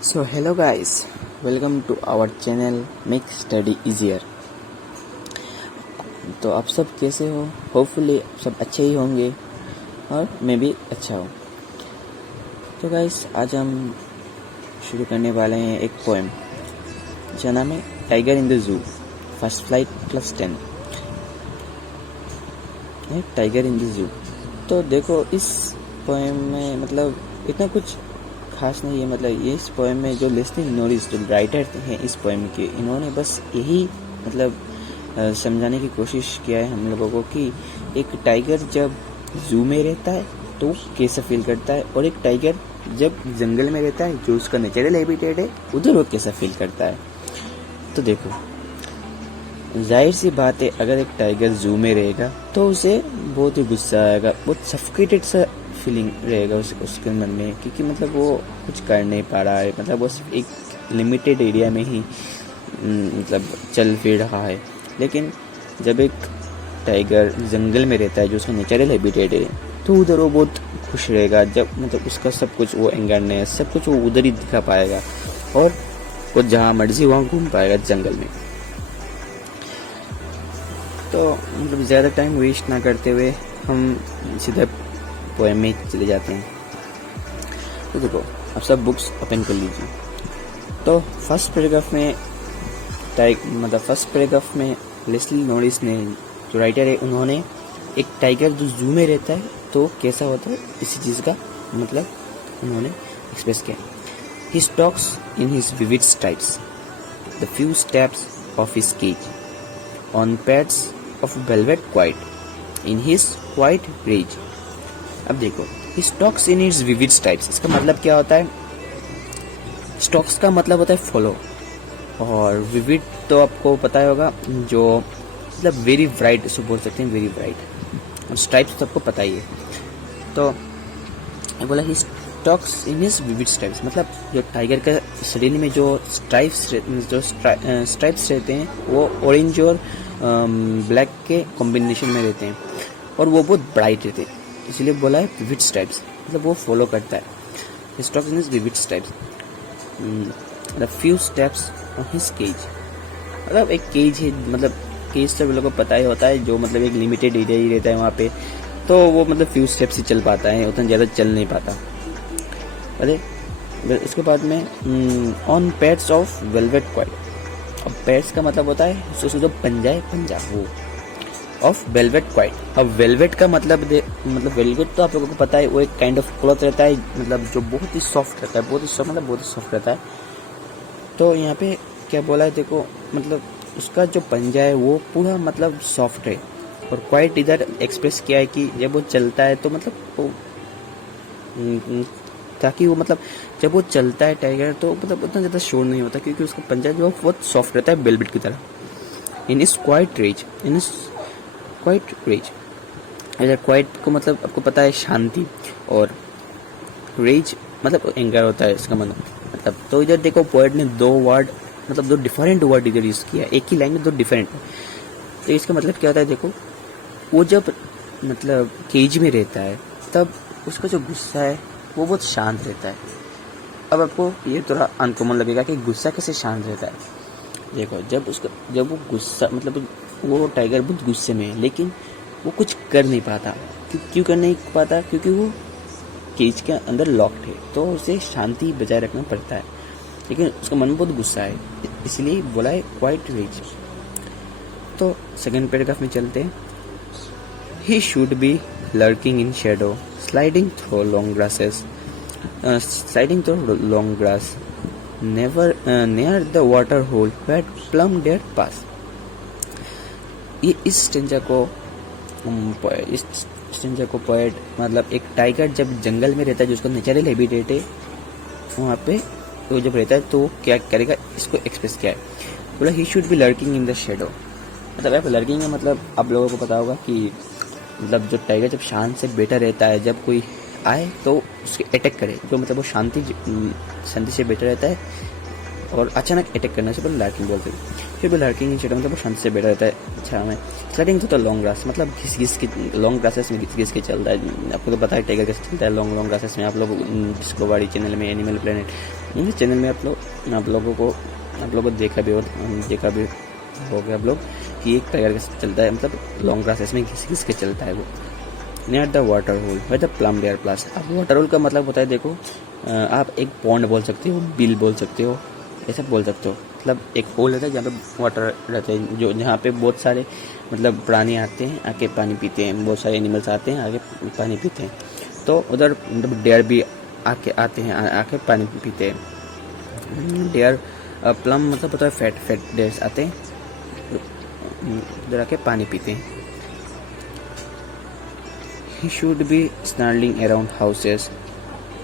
So hello guys, welcome to our channel Make Study Easier। तो आप सब कैसे हो? होपफुली आप सब अच्छे ही होंगे और मैं भी अच्छा हूँ। तो गाइस आज हम शुरू करने वाले हैं एक पोएम जिसका नाम है tiger in the zoo first flight class 10। Tiger in the zoo. तो देखो इस पोएम में मतलब इतना कुछ खास नहीं है। मतलब ये इस पोएम में जो लेस्ली नॉरिस जो राइटर हैं इस पोएम के, इन्होंने बस यही मतलब समझाने की कोशिश किया है हम लोगों को कि एक टाइगर जब जू में रहता है तो कैसा फील करता है, और एक टाइगर जब जंगल में रहता है जो उसका नेचुरल हैबिटेट है उधर वो कैसा फील करता है। तो देखो जाहिर सी बात है, अगर एक टाइगर जू में रहेगा तो उसे बहुत ही गुस्सा आएगा, बहुत सफोकेटेड सा फीलिंग रहेगा उसके मन में, क्योंकि मतलब वो कुछ कर नहीं पा रहा है। मतलब वो सिर्फ एक लिमिटेड एरिया में ही मतलब चल फिर रहा है। लेकिन जब एक टाइगर जंगल में रहता है जो उसका नेचुरल हैबिटेट है तो उधर वो बहुत खुश रहेगा। जब मतलब उसका सब कुछ वो एंगरनेस सब कुछ वो उधर ही दिखा पाएगा और वो जहाँ मर्जी वहाँ घूम पाएगा जंगल में। तो मतलब ज़्यादा टाइम वेस्ट ना करते हुए हम सीधा पोएम में चले जाते हैं। तो देखो आप सब बुक्स ओपन कर लीजिए। तो फर्स्ट पैराग्राफ में लेस्ली नॉरिस ने जो राइटर है उन्होंने एक टाइगर जो जू में रहता है तो कैसा होता है इसी चीज़ का मतलब उन्होंने एक्सप्रेस किया। He talks in his vivid stripes the few steps of his cage on pads of velvet quiet in his quiet rage. अब देखो stalks in its vivid stripes, इसका मतलब क्या होता है? स्टॉक्स का मतलब होता है फॉलो, और विविड तो आपको पता होगा जो मतलब वेरी ब्राइट इसको बोल सकते हैं, वेरी ब्राइट। और स्ट्राइप्स तो आपको पता ही है। तो बोला he stalks in his vivid stripes, मतलब जो टाइगर का शरीर में जो स्ट्राइप्स रहते हैं वो ऑरेंज और ब्लैक के कॉम्बिनेशन में रहते हैं और वो बहुत ब्राइट रहते हैं, इसलिए बोला है विविड स्ट्राइप्स, मतलब वो फॉलो करता है। Stalks in his vivid stripes the few steps on his cage, मतलब एक केज है, मतलब केज तो लोगों को पता ही होता है जो मतलब एक लिमिटेड एरिया ही रहता है वहाँ पे, तो वो मतलब फ्यू स्टेप्स ही चल पाता है, उतना ज़्यादा चल नहीं पाता। अरे इसके बाद में on pads of velvet quite. अब पैड्स का मतलब होता है उसको पंजा वो ऑफ वेलवेट क्वाइट। अब वेलवेट का मतलब वेलवेट तो आप लोगों को पता है वो एक काइंड ऑफ क्लॉथ रहता है, मतलब जो बहुत ही सॉफ्ट रहता है, बहुत ही सॉफ्ट रहता है। तो यहाँ पे क्या बोला है देखो, मतलब उसका जो पंजा है वो पूरा मतलब सॉफ्ट है, और क्वाइट इधर एक्सप्रेस किया है कि जब वो चलता है तो मतलब वो ताकि वो मतलब जब वो चलता है टाइगर तो मतलब उतना ज़्यादा शोर नहीं होता, क्योंकि उसका पंजा जो बहुत सॉफ्ट रहता है वेलवेट की तरह। इन इज क्वाइट रेज इधर क्वाइट को मतलब आपको पता है शांति, और रेज मतलब एंगर होता है इसका मतलब। तो इधर देखो पोएट ने दो डिफरेंट वर्ड इधर यूज़ किया, एक ही लाइन में दो डिफरेंट। तो इसका मतलब क्या होता है देखो, वो जब मतलब केज में रहता है तब उसका जो गुस्सा है वो बहुत शांत रहता है। अब आपको ये थोड़ा अनकॉमन लगेगा कि गुस्सा कैसे शांत रहता है। देखो जब वो गुस्सा मतलब वो टाइगर बहुत गुस्से में है, लेकिन वो कुछ कर नहीं पाता। क्यों कर नहीं पाता? क्योंकि वो केज के अंदर लॉक्ड है, तो उसे शांति बजाय रखना पड़ता है, लेकिन उसका मन में बहुत गुस्सा है, इसलिए बोला है क्वाइट रेज। तो सेकंड पैराग्राफ में चलते हैं। He should be lurking in shadow sliding through long grass never near the water hole where plum deer pass। ये इस स्टेंजा को पोएट मतलब एक टाइगर जब जंगल में रहता है जो उसका नेचुरल हैबिटेट है वहाँ पे तो जब रहता है तो क्या करेगा इसको एक्सप्रेस किया है। बोला he should be lurking in the shadow, मतलब यहाँ पे लर्किंग है मतलब आप लोगों को पता होगा कि मतलब जो टाइगर जब शांत से बैठा रहता है, जब कोई आए तो उसके अटैक करे, जो मतलब वो शांति से बैठा रहता है और अचानक अटैक करने से लर्किंग बोलते हैं। फिर भी लर्किंग इन मतलब वो शांत से बैठा रहता है छाया में। स्लाइडिंग तो लॉन्ग ग्रास मतलब घिस घिस के, लॉन्ग ग्रासेस में घिस घिस के चलता है। आपको तो पता है टाइगर कैसे चलता है लॉन्ग ग्रासेस में। आप लोग डिस्कवरी चैनल में, एनिमल प्लेनेट चैनल में आप लोगों को देखा भी होगा आप लोग कि एक टाइगर कैसे चलता है, मतलब लॉन्ग ग्रासेस में घिस घिस के चलता है वो। नियर द वाटर होल है द प्लम डेयर प्लस। अब वाटर होल का मतलब होता है, देखो आप एक पॉन्ड बोल सकते हो, बिल बोल सकते हो, ऐसा बोल सकते हो। मतलब एक होल रहता है जहाँ पे वाटर रहता है, जो जहाँ पे बहुत सारे मतलब प्राणी आते हैं, आके पानी पीते हैं, बहुत सारे एनिमल्स आते हैं, आके पानी पीते हैं। तो उधर मतलब डेयर भी आके पानी पीते हैं। डेयर प्लम मतलब होता है फैट डेयर्स आते हैं, उधर आके पानी पीते हैं। He should be snarling around houses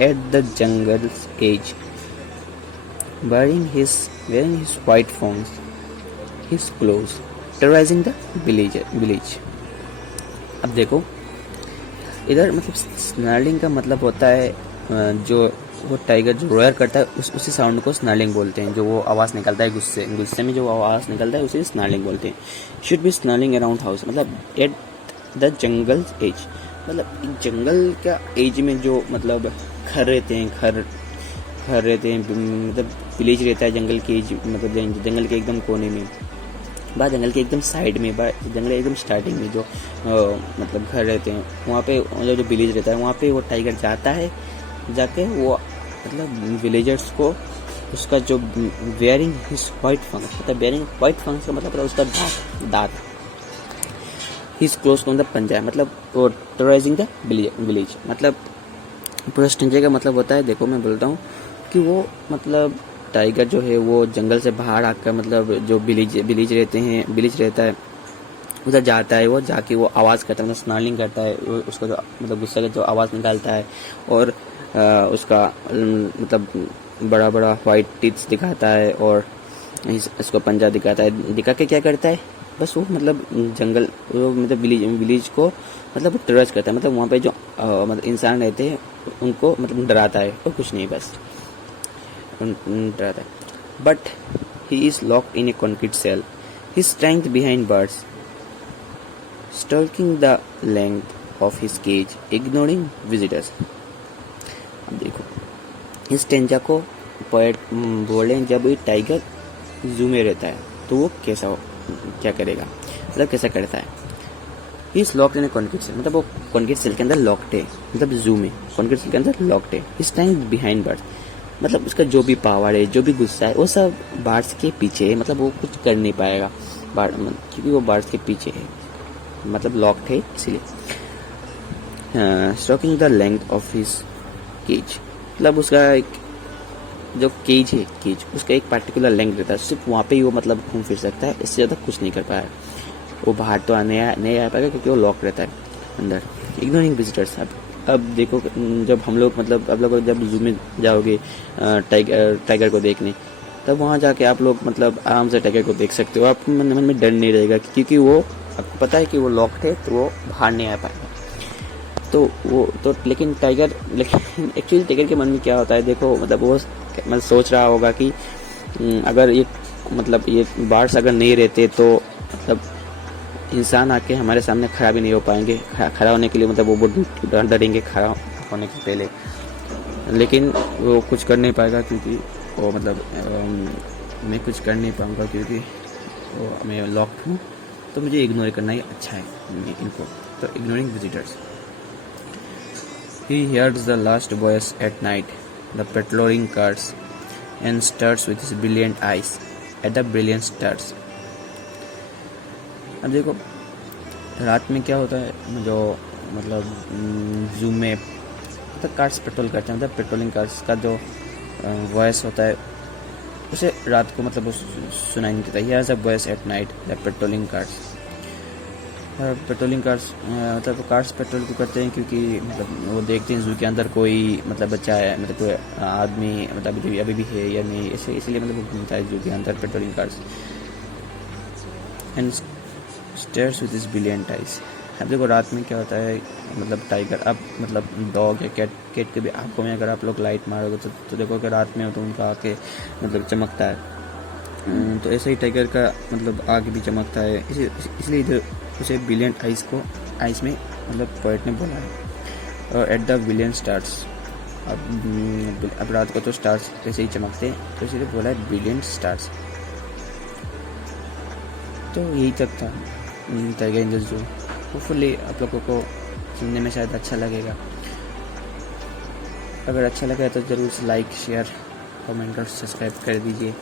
at the jungle's edge, wearing his white fangs, his claws, terrorizing the village. अब देखो इधर मतलब स्नार्लिंग का मतलब होता है जो वो टाइगर जो रोयर करता है उसी साउंड को स्नार्लिंग बोलते हैं। जो वो आवाज़ निकलता है गुस्से में जो आवाज़ निकलता है उसे स्नार्लिंग बोलते हैं। Should be snarling around house मतलब एट द जंगल्स एज, मतलब जंगल का एज में जो मतलब घर रहते हैं, मतलब विलेज रहता है जंगल के एज, मतलब जंगल के एकदम कोने में, बाद जंगल के एकदम साइड में, जंगल एकदम स्टार्टिंग में जो मतलब घर रहते हैं, वहाँ पे जो विलेज रहता है वहाँ पे वो टाइगर जाता है, जाके वो मतलब विलेजर्स को उसका जो वेयरिंग हिज वाइट फंक्स, मतलब वेयरिंग वाइट फंक्स का मतलब उसका दांत हिज क्लोज ऑन द पंजा, मतलब वो टेरराइजिंग द विलेज, मतलब पूरा स्टेंजे का मतलब होता है। देखो मैं बोलता हूँ कि वो मतलब टाइगर जो है वो जंगल से बाहर आकर मतलब जो विलेज रहता है उधर जाता है, वो जाके वो आवाज़ करता है, मतलब स्नार्लिंग करता है, उसका जो मतलब गुस्से का जो आवाज़ निकालता है, और उसका मतलब बड़ा बड़ा वाइट टीथ्स दिखाता है, और इसको पंजा दिखाता है। दिखा के क्या करता है, बस वो मतलब जंगल वो मतलब विलेज को मतलब टेरराइज करता है, मतलब वहाँ पे जो मतलब इंसान रहते हैं उनको मतलब डराता है, और कुछ नहीं बस डराता है। But he is locked in a concrete cell, his strength behind bars, stalking the length of his cage, ignoring visitors. अब देखो इस टेंजा को पोएट बोले जब टाइगर जू में रहता है तो वो क्या करेगा, मतलब कैसा करता है। He is locked in a concrete cell, मतलब वो कॉन्क्रीट सेल के अंदर लॉक्ड है, मतलब जू में कॉन्क्रीट सेल के अंदर लॉक्ड है। हिज स्ट्रेंथ बिहाइंड बर्ड्स, मतलब उसका जो भी पावर है, जो भी गुस्सा है, वो सब बर्ड्स के पीछे है, मतलब वो कुछ कर नहीं पाएगा क्योंकि वो बर्ड्स के पीछे है, मतलब लॉक्ड है इसीलिए। Stalking the length of his cage, मतलब उसका एक जो केज है उसका एक पार्टिकुलर लेंथ रहता है, सिर्फ वहाँ पे ही वो मतलब घूम फिर सकता है, इससे ज़्यादा कुछ नहीं कर पाया। वो बाहर तो नहीं आ पाएगा क्योंकि वो लॉक रहता है अंदर। इग्नोरिंग विजिटर्स, अब देखो जब हम लोग मतलब आप लोग जब जू में जाओगे टाइगर को देखने, तब वहाँ जाके आप लोग मतलब आराम से टाइगर को देख सकते हो, आपको मन में डर नहीं रहेगा क्योंकि वो आपको पता है कि वो लॉक्ड है, तो वो बाहर नहीं आ पाएगा। लेकिन एक्चुअली टाइगर के मन में क्या होता है, देखो मतलब वो मतलब सोच रहा होगा कि अगर ये बर्ड्स अगर नहीं रहते तो मतलब इंसान आके हमारे सामने खड़ा भी नहीं हो पाएंगे, खड़ा होने के लिए मतलब वो बहुत डरेंगे खड़ा होने से पहले, लेकिन वो कुछ कर नहीं पाएगा क्योंकि वो मतलब मैं कुछ कर नहीं पाऊँगा क्योंकि वो मैं लॉक्ड हूँ, तो मुझे इग्नोर करना ही अच्छा है इनको। तो ignoring visitors, he hears the last voice at night, the patrolling cars, and stares with his brilliant eyes at the brilliant stars. अब देखो रात में क्या होता है, जो मतलब जू में मतलब कार्स पेट्रोल करते हैं, मतलब पेट्रोलिंग कार्स का जो वॉइस होता है उसे रात को मतलब सुनाई नहीं देता। Here the voice at night the patrolling cars. Patrolling cars मतलब कार्स पेट्रोल को करते हैं क्योंकि मतलब वो देखते हैं जू के अंदर कोई मतलब बच्चा है, मतलब कोई आदमी मतलब अभी भी है या नहीं, इसलिए मतलब वो घूमता है जू के अंदर patrolling cars. And stairs with his brilliant eyes, अब देखो रात में क्या होता है, मतलब टाइगर अब मतलब डॉग या कैट के भी आंखों में अगर आप लोग लाइट मारोगे तो देखो कि रात में हो तो उनका आँखें मतलब चमकता है। तो ऐसे ही टाइगर का मतलब आँख भी चमकता है, इसलिए इधर उसे ब्रिलियंट आइस में मतलब पोएट ने बोला है। और एट द ब्रिलियंट स्टार्स, अब रात को तो स्टार्स ऐसे ही चमकते हैं, तो इसलिए बोला है ब्रिलियंट स्टार्स। तो यही तक था tiger in the zoo. Hopefully आप लोगों को सुनने में शायद अच्छा लगेगा। अगर अच्छा लगा तो ज़रूर से लाइक शेयर कमेंट और सब्सक्राइब कर दीजिए।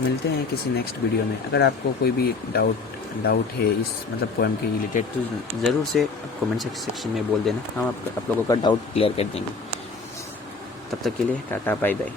मिलते हैं किसी नेक्स्ट वीडियो में। अगर आपको कोई भी डाउट है इस मतलब पोएम के रिलेटेड तो ज़रूर से आप कमेंट सेक्शन में बोल देना, हम आप लोगों का डाउट क्लियर कर देंगे। तब तक के लिए टाटा बाय बाय।